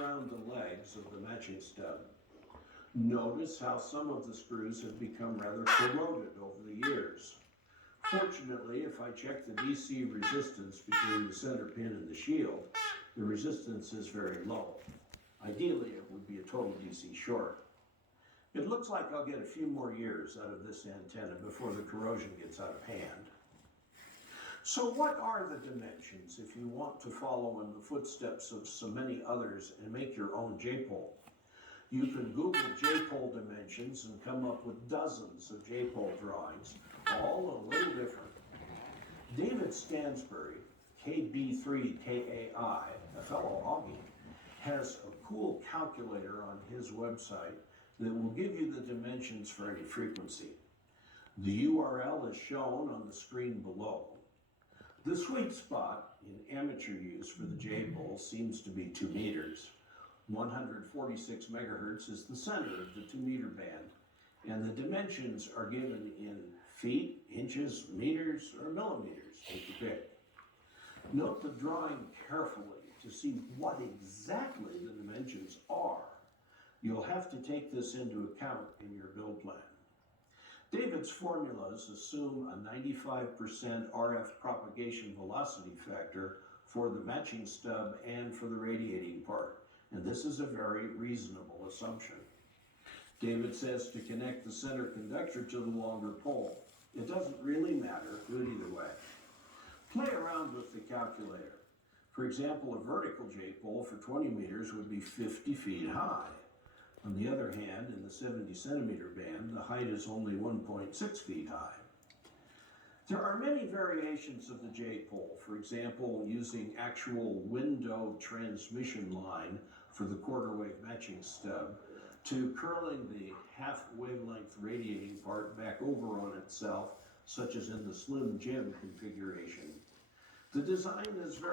Around the legs of the matching stub. Notice how some of the screws have become rather corroded over the years. Fortunately, if I check the DC resistance between the center pin and the shield, the resistance is very low. Ideally, it would be a total DC short. It looks like I'll get a few more years out of this antenna before the corrosion gets out of hand. So what are the dimensions if you want to follow in the footsteps of so many others and make your own J-pole? You can Google J-pole dimensions and come up with dozens of J-pole drawings, all a little different. David Stansbury, KB3KAI, a fellow Augie, has a cool calculator on his website that will give you the dimensions for any frequency. The URL is shown on the screen below. The sweet spot in amateur use for the J-pole seems to be 2 meters. 146 megahertz is the center of the 2 meter band, and the dimensions are given in feet, inches, meters, or millimeters, take your pick. Note the drawing carefully to see what exactly the dimensions are. You'll have to take this into account in your build plan. David's formulas assume a 95% RF propagation velocity factor for the matching stub and for the radiating part, and this is a very reasonable assumption. David says to connect the center conductor to the longer pole. It doesn't really matter, do it either way. Play around with the calculator. For example, a vertical J-pole for 20 meters would be 50 feet high. On the other hand, in the 70 centimeter band, the height is only 1.6 feet high. There are many variations of the J-pole, for example, using actual window transmission line for the quarter wave matching stub, to curling the half wavelength radiating part back over on itself, such as in the Slim Jim configuration. The design is very